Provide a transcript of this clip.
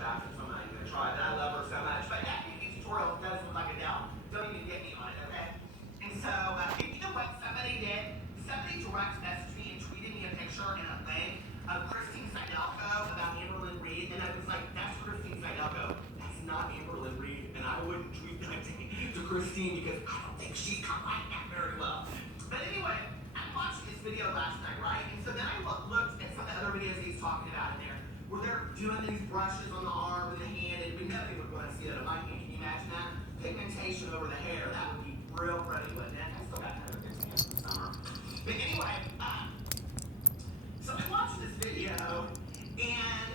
Jackson, so I'm not even gonna try. But I love her so much. But that beauty tutorial does look like Adele. Don't even get me on it, okay? And so, you know what somebody did? Somebody direct messaged me and tweeted me a picture and a link of Christine Sidelko about Amberlynn Reed, and I was like, that's Christine Sidelko. That's not Amberlynn Reed, and I wouldn't tweet that to Christine because I don't think she can like that very well. But anyway, I watched this video last night, right? And so then I looked at some of the other videos he's talking about in there, where they're doing these brushes on the arm with the hand, and we nobody would want to see that on my hand. Can you imagine that? Pigmentation over the hair, that would be real pretty, wouldn't it? I still got another 15 minutes in the summer. But anyway, so I watched this video, and